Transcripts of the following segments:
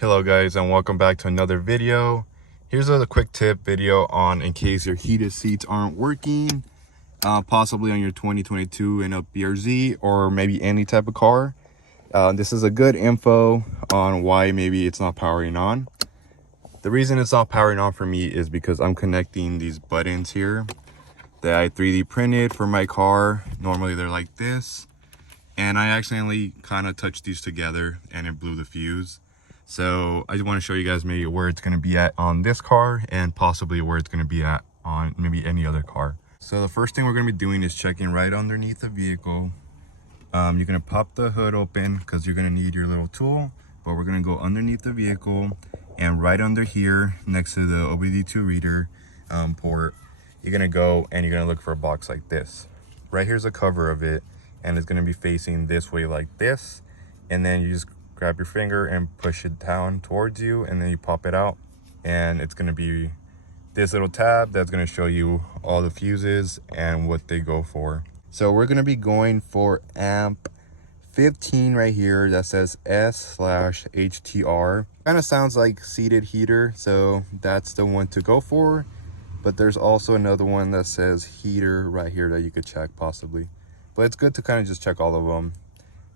Hello guys, and welcome back to another video. Here's a quick tip video on in case your heated seats aren't working, possibly on your 2022 and up BRZ or maybe any type of car. This is a good info on why maybe it's not powering on. The reason it's not powering on for me is because I'm connecting these buttons here that I 3D printed for my car. Normally they're like this, and I accidentally kind of touched these together and it blew the fuse. So I just want to show you guys maybe where it's going to be at on this car and possibly where it's going to be at on maybe any other car. So the first thing we're going to be doing is checking right underneath the vehicle. You're going to pop the hood open because you're going to need your little tool, but we're going to go underneath the vehicle, and right under here next to the OBD2 reader port, you're going to go and you're going to look for a box like this. Right here's a cover of it, and it's going to be facing this way like this, and then you just grab your finger and push it down towards you, and then you pop it out, and it's going to be this little tab that's going to show you all the fuses and what they go for. So we're going to be going for amp 15 right here that says S/HTR. Kind of sounds like seated heater, so that's the one to go for. But there's also another one that says heater right here that you could check possibly, but it's good to kind of just check all of them.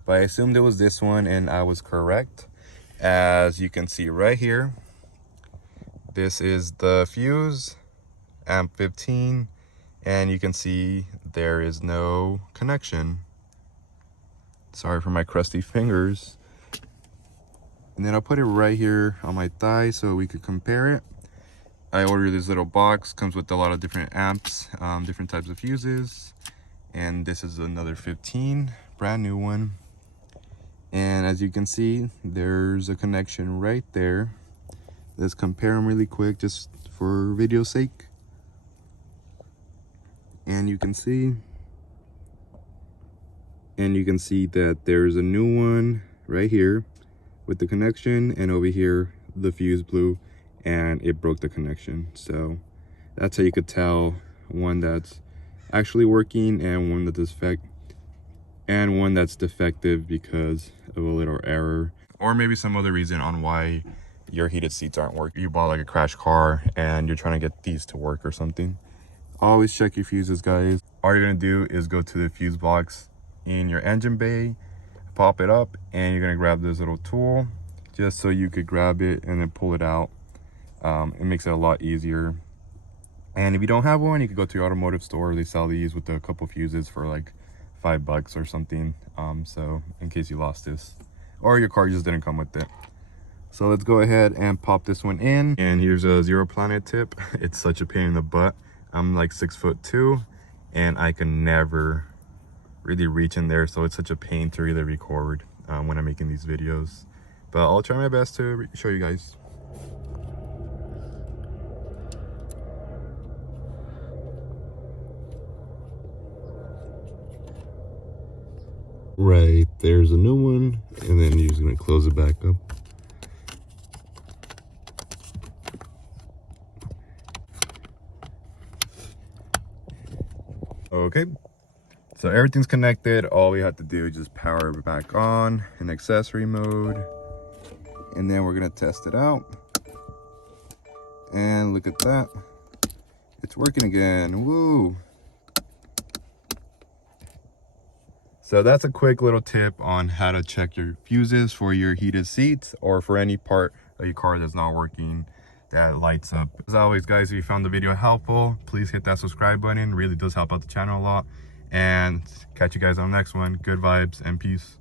But I assumed it was this one, and I was correct. As you can see right here, this is the fuse, amp 15, and you can see there is no connection. Sorry for my crusty fingers. And then I'll put it right here on my thigh so we could compare it. I ordered this little box, comes with a lot of different amps, different types of fuses, and this is another 15, brand new one. And as you can see, there's a connection right there. Let's compare them really quick just for video's sake. And you can see that there's a new one right here with the connection, and over here the fuse blew and it broke the connection. So that's how you could tell one that's actually working and one that's defective because of a little error, or maybe some other reason on why your heated seats aren't working. You bought like a crash car and you're trying to get these to work or something. Always check your fuses, guys. All you're gonna do is go to the fuse box in your engine bay, pop it up, and you're gonna grab this little tool just so you could grab it and then pull it out. It makes it a lot easier. And if you don't have one, you could go to your automotive store. They sell these with a couple fuses for like $5 or something. So in case you lost this or your car just didn't come with it. So let's go ahead and pop this one in. And here's a Zero Planet tip. It's such a pain in the butt. I'm like 6'2", and I can never really reach in there, so it's such a pain to really record when I'm making these videos. But I'll try my best to show you guys. Right, there's a new one, and then you're just gonna close it back up. Okay, so everything's connected. All we have to do is just power it back on in accessory mode, and then we're gonna test it out. And look at that, it's working again. Woo! So that's a quick little tip on how to check your fuses for your heated seats or for any part of your car that's not working that lights up. As always, guys, if you found the video helpful, please hit that subscribe button. It really does help out the channel a lot. And catch you guys on the next one. Good vibes and peace.